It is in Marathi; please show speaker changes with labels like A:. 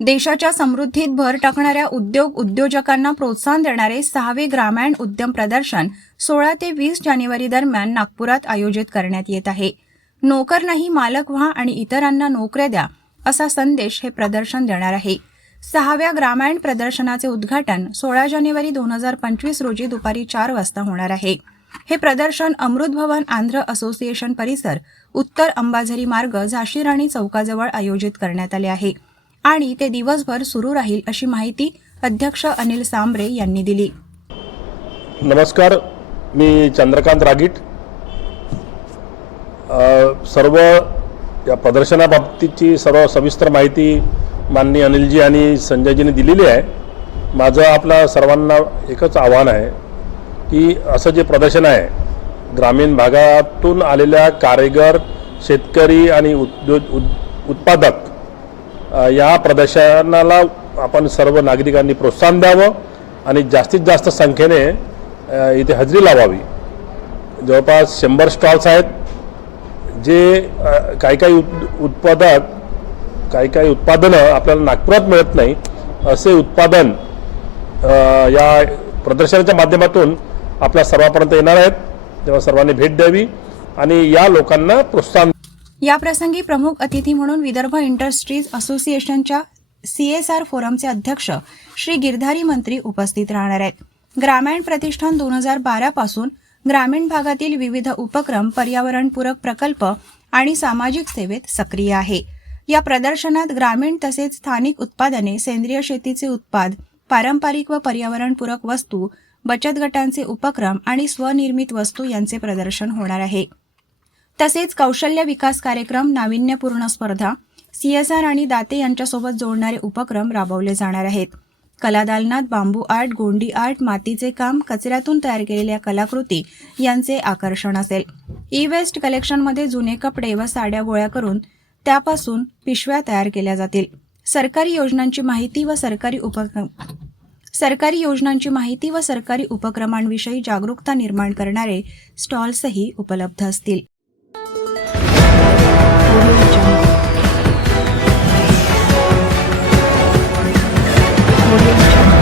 A: देशाच्या समृद्धीत भर टाकणाऱ्या उद्योग उद्योजकांना प्रोत्साहन देणारे सहावे ग्रामीण उद्यम प्रदर्शन सोळा ते वीस जानेवारी दरम्यान नागपुरात आयोजित करण्यात येत आहे. नोकर नाही मालक व्हा आणि इतरांना नोकऱ्या द्या असा संदेश हे प्रदर्शन देणार आहे. सहाव्या ग्रामीण प्रदर्शनाचे उद्घाटन सोळा जानेवारी दोन हजार पंचवीस रोजी दुपारी चार वाजता होणार आहे. हे प्रदर्शन अमृत भवन आंध्र असोसिएशन परिसर उत्तर अंबाझरी मार्ग झाशी राणी चौकाजवळ आयोजित करण्यात आले आहे. आणि ते दिवसभर सुरू राहील अशी माहिती अध्यक्ष अनिल सांबरे यांनी दिली.
B: नमस्कार मी चंद्रकांत रागीट. सर्व या प्रदर्शनाबाबतीची सर्व सविस्तर माहिती माननीय अनिलजी आणि संजयजींनी दिलेली आहे. माझं आपला सर्वांना एकच आव्हान आहे की असं जे प्रदर्शन आहे ग्रामीण भागातून आलेल्या कारेगर शेतकरी आणि उद्योग उद- उत्पादक या प्रदर्शनाला आपण सर्व नागरिकांनी प्रोत्साहन द्यावं आणि जास्तीत जास्त संख्येने इथे हजेरी लावावी. जवळपास शंभर स्टॉल्स आहेत जे काही काही उत उत्पादक काही काही उत्पादनं आपल्याला नागपुरात मिळत नाही असे उत्पादन या प्रदर्शनाच्या माध्यमातून आपल्या सर्वांपर्यंत येणार आहेत. तेव्हा सर्वांनी भेट द्यावी आणि या लोकांना प्रोत्साहन
A: याप्रसंगी प्रमुख अतिथी म्हणून विदर्भ इंडस्ट्रीज असोसिएशनच्या सीएसआर फोरमचे अध्यक्ष श्री गिरधारी मंत्री उपस्थित राहणार आहेत. ग्रामीण प्रतिष्ठान दोन हजार बारा पासून ग्रामीण भागातील विविध उपक्रम पर्यावरणपूरक प्रकल्प आणि सामाजिक सेवेत सक्रिय आहे. या प्रदर्शनात ग्रामीण तसेच स्थानिक उत्पादने सेंद्रिय शेतीचे उत्पाद पारंपरिक व पर्यावरणपूरक वस्तू बचत गटांचे उपक्रम आणि स्वनिर्मित वस्तू यांचे प्रदर्शन होणार आहे. तसेच कौशल्य विकास कार्यक्रम नाविन्यपूर्ण स्पर्धा सीएसआर आणि दाते यांच्यासोबत जोडणारे उपक्रम राबवले जाणार आहेत. कलादालनात बांबू आर्ट गोंडी आर्ट मातीचे काम कचऱ्यातून तयार केलेल्या कलाकृती यांचे आकर्षण असेल. ई वेस्ट कलेक्शनमध्ये जुने कपडे व साड्या गोळ्या करून त्यापासून पिशव्या तयार केल्या जातील. सरकारी योजनांची माहिती व सरकारी उपक्रम सरकारी योजनांची माहिती व सरकारी उपक्रमांविषयी जागरूकता निर्माण करणारे स्टॉल्सही उपलब्ध असतील Audio Jungle.